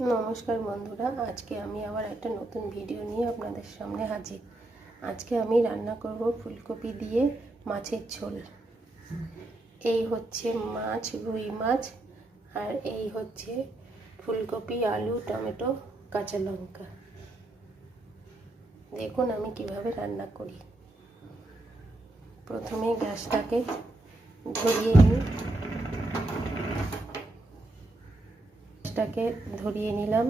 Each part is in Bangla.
নমস্কার বন্ধুরা, আজকে আমি আবার একটা নতুন ভিডিও নিয়ে আপনাদের সামনে হাজির। আজকে আমি রান্না করব ফুলকপি দিয়ে মাছের ঝোল। এই হচ্ছে মাছ, রুই মাছ, আর এই হচ্ছে ফুলকপি, আলু, টমেটো, কাঁচা লঙ্কা। দেখুন আমি কিভাবে রান্না করি। প্রথমে গ্যাসটাকে ধরিয়ে নিই। গ্যাসটাকে ধরিয়ে নিলাম।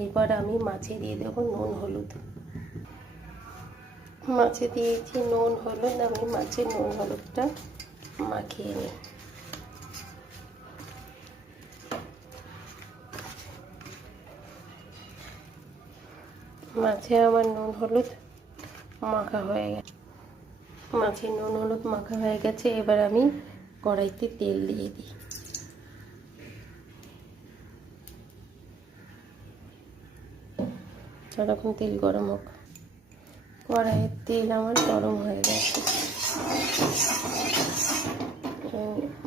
এরপর আমি মাছে দিয়ে দেবো নুন হলুদ। মাছে দিয়েছি নুন হলুদ। আমি মাছের নুন হলুদটা মাখিয়ে নিই। মাছে আমার নুন হলুদ মাখা হয়ে গেছে। মাছের নুন হলুদ মাখা হয়ে গেছে। এবার আমি কড়াইতে তেল দিয়ে দিই। যতক্ষণ তেল গরম হোক। কড়াইয়ের তেল আমার গরম হয়ে গেছে।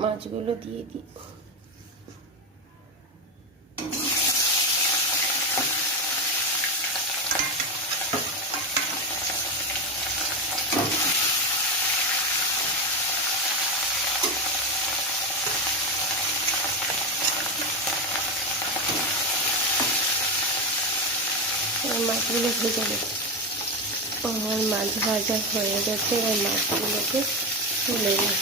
মাছগুলো দিয়ে দিই। মাছগুলো ভেজে নেব। আমার মাছ ভাজা হয়ে গেছে। এই মাছগুলোকে তুলে নিই।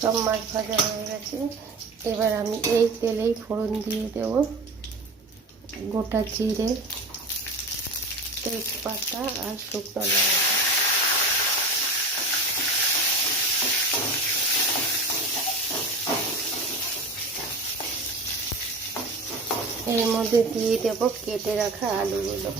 সব মাছ ভাজা হয়ে গেছে। এবার আমি এই তেলেই ফোড়ন দিয়ে দেব গোটা জিরে, তেজপাতা আর শুকনো লঙ্কা। এর মধ্যে দিয়ে দেব কেটে রাখা আলুগুলো।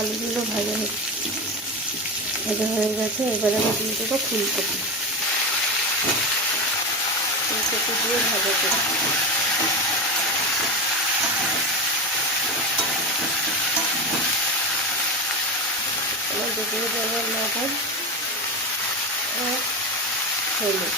আলুগুলো ভাজা হয়ে গেছে। এবার আমি দিয়ে দেবো ফুলকপি। ফুলকপি দিয়ে ভাজা করে দিয়ে দেবো লবণ আর হলুদ।